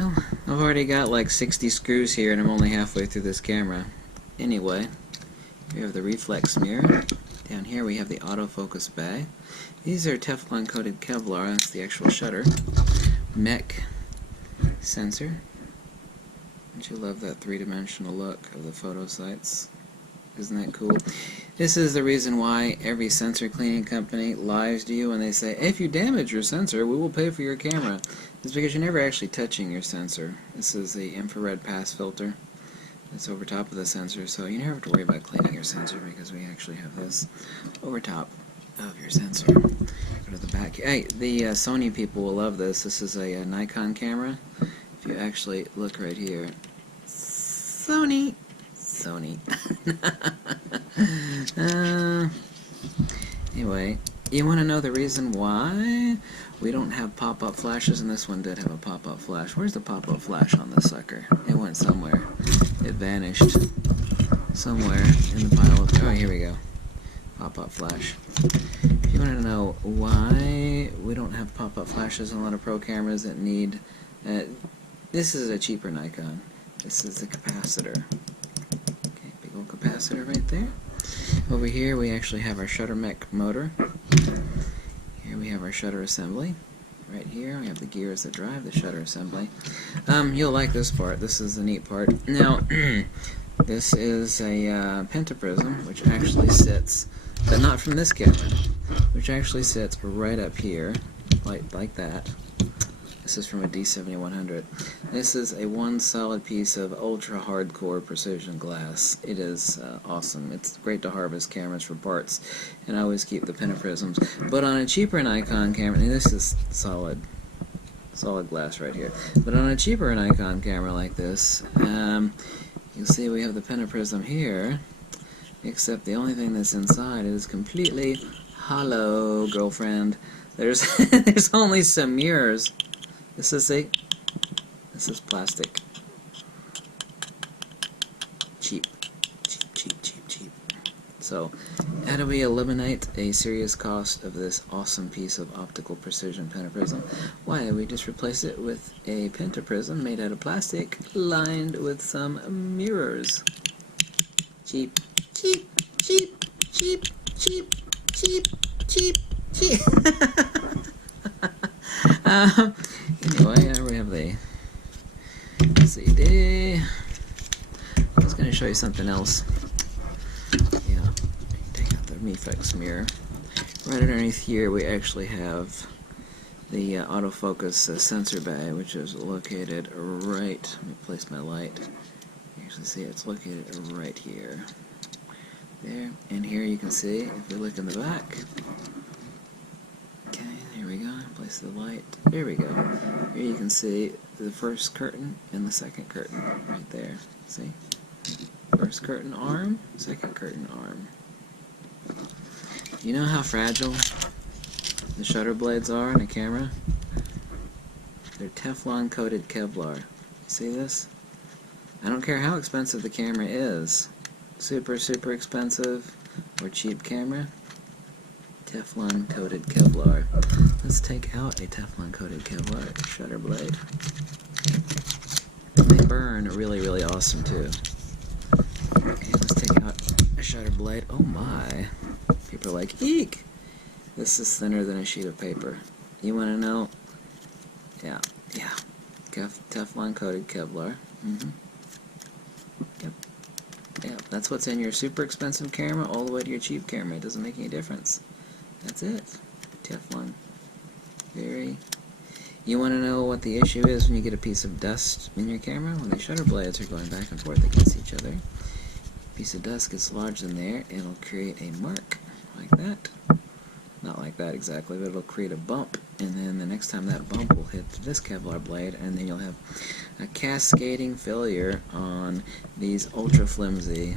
Well, I've already got like 60 screws here and I'm only halfway through this camera. Anyway, we have the reflex mirror. Down here we have the autofocus bay. These are Teflon coated Kevlar, that's the actual shutter. Mech sensor. Don't you love that three-dimensional look of the photo sites? Isn't that cool? This is the reason why every sensor cleaning company lies to you when they say, if you damage your sensor, we will pay for your camera. It's because you're never actually touching your sensor. This is the infrared pass filter. It's over top of the sensor, so you never have to worry about cleaning your sensor because we actually have this over top of your sensor. Go to the back. Hey, the Sony people will love this. This is a Nikon camera. If you actually look right here, Sony. Anyway, you want to know the reason why we don't have pop-up flashes, and this one did have a pop-up flash. Where's the pop-up flash on this sucker? It went somewhere. It vanished somewhere in the pile of... Oh, here we go. Pop-up flash. If you want to know why we don't have pop-up flashes on a lot of pro cameras that need... this is a cheaper Nikon. This is the capacitor. Okay, big old capacitor right there. Over here we actually have our shutter mech motor. Here we have our shutter assembly. Right here we have the gears that drive the shutter assembly. You'll like this part. This is the neat part. Now, this is a pentaprism, which actually sits, but not from this camera, which actually sits right up here, like that. This is from a D7100. This is a one solid piece of ultra hardcore precision glass. It is awesome. It's great to harvest cameras for parts, and I always keep the pentaprisms. But on a cheaper Nikon camera, and this is solid glass right here. But on a cheaper Nikon camera like this, you'll see we have the pentaprism here, except the only thing that's inside is completely hollow, girlfriend. There's there's only some mirrors. This is plastic. Cheap. So, how do we eliminate a serious cost of this awesome piece of optical precision pentaprism? Why, we just replace it with a pentaprism made out of plastic, lined with some mirrors. Cheap. Anyway, we have the CD. I was going to show you something else. Yeah, take out the reflex mirror. Right underneath here, we actually have the autofocus sensor bay, which is located right. Let me place my light. You actually see it's located right here. There, and here you can see, if you look in the back. Okay, there we go. Place the light. There we go. Here you can see the first curtain and the second curtain right there. See? First curtain arm, second curtain arm. You know how fragile the shutter blades are in a camera? They're Teflon coated Kevlar. See this? I don't care how expensive the camera is. Super expensive or cheap camera. Teflon coated Kevlar. Let's take out a Teflon coated Kevlar shutter blade. They burn really awesome too. Okay, let's take out a shutter blade. Oh my. People are like, eek! This is thinner than a sheet of paper. You want to know? Yeah. Teflon coated Kevlar. Yep. Yeah, that's what's in your super expensive camera all the way to your cheap camera. It doesn't make any difference. That's it. Teflon. You want to know what the issue is when you get a piece of dust in your camera? When the shutter blades are going back and forth against each other. A piece of dust gets lodged in there, it'll create a mark like that. Not like that exactly, but it'll create a bump. And then the next time that bump will hit this Kevlar blade, and then you'll have a cascading failure on these ultra flimsy.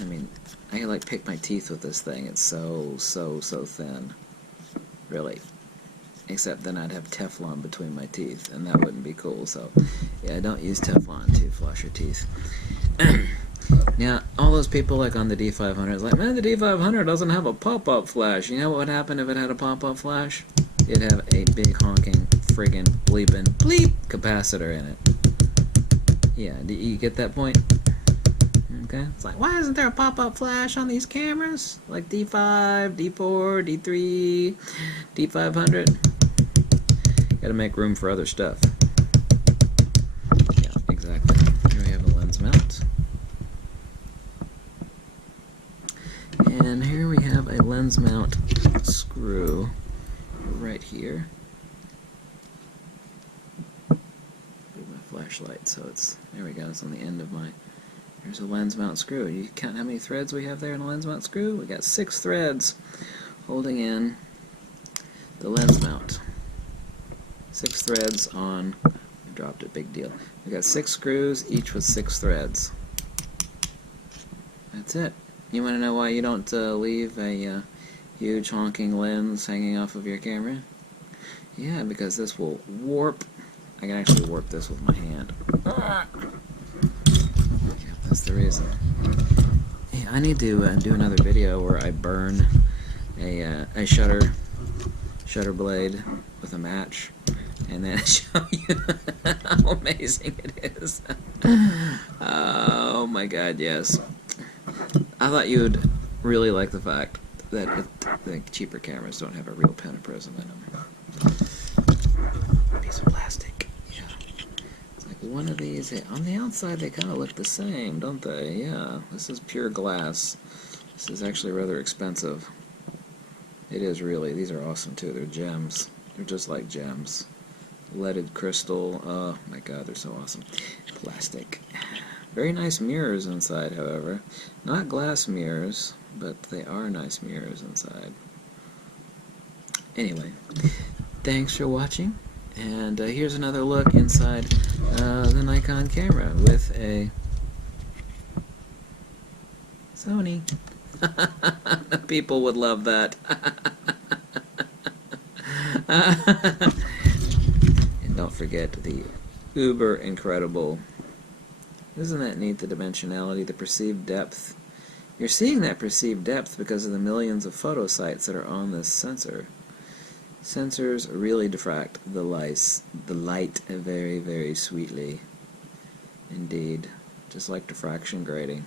I mean, I can like pick my teeth with this thing. It's so thin. Really. Except then I'd have Teflon between my teeth, and that wouldn't be cool. So, yeah, don't use Teflon to floss your teeth. Now, all those people like on the D500 is like, man, the D500 doesn't have a pop-up flash. You know what would happen if it had a pop-up flash? It'd have a big honking friggin' bleepin' bleep capacitor in it. Yeah, do you get that point? Okay. It's like, why isn't there a pop-up flash on these cameras? Like D5, D4, D3, D500? Gotta make room for other stuff. Yeah, exactly. Here we have a lens mount. And here we have a lens mount screw right here. Move my flashlight so it's, there we go, it's on the end of my, there's a lens mount screw. You count how many threads we have there in a lens mount screw? We got 6 threads holding in the lens mount. 6 threads on, I dropped it, big deal. We got 6 screws, each with 6 threads. That's it. You want to know why you don't leave a huge honking lens hanging off of your camera? Yeah, because this will warp. I can actually warp this with my hand. Yeah, that's the reason. Hey, I need to do another video where I burn a shutter blade with a match, and then show you how amazing it is. Oh my God, yes. I thought you would really like the fact that the cheaper cameras don't have a real pen and prism in them. Piece of plastic. Yeah. It's like one of these. On the outside, they kind of look the same, don't they? Yeah. This is pure glass. This is actually rather expensive. It is really. These are awesome too. They're gems. They're just like gems. Leaded crystal. Oh my God, they're so awesome. Plastic. Very nice mirrors inside, however. Not glass mirrors, but they are nice mirrors inside. Anyway, thanks for watching, and here's another look inside the Nikon camera with a Sony. People would love that. And don't forget the uber incredible. Isn't that neat, the dimensionality, the perceived depth? You're seeing that perceived depth because of the millions of photo sites that are on this sensor. Sensors really diffract the light very, very sweetly. Indeed. Just like diffraction grating.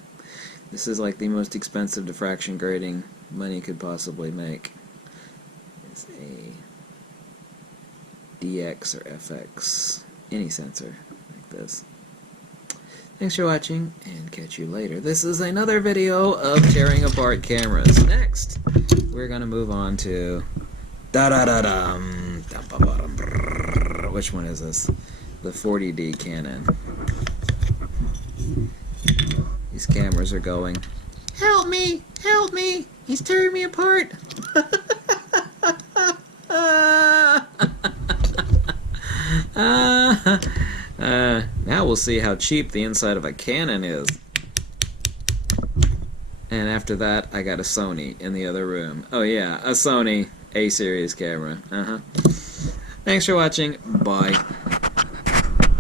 This is like the most expensive diffraction grating money could possibly make. It's a DX or FX, any sensor like this. Thanks for watching, and catch you later. This is another video of tearing apart cameras. Next, we're going to move on to... Which one is this? The 40D Canon. These cameras are going, help me! Help me! He's tearing me apart! Now we'll see how cheap the inside of a Canon is. And after that, I got a Sony in the other room. Oh yeah, a Sony A-series camera. Thanks for watching. Bye.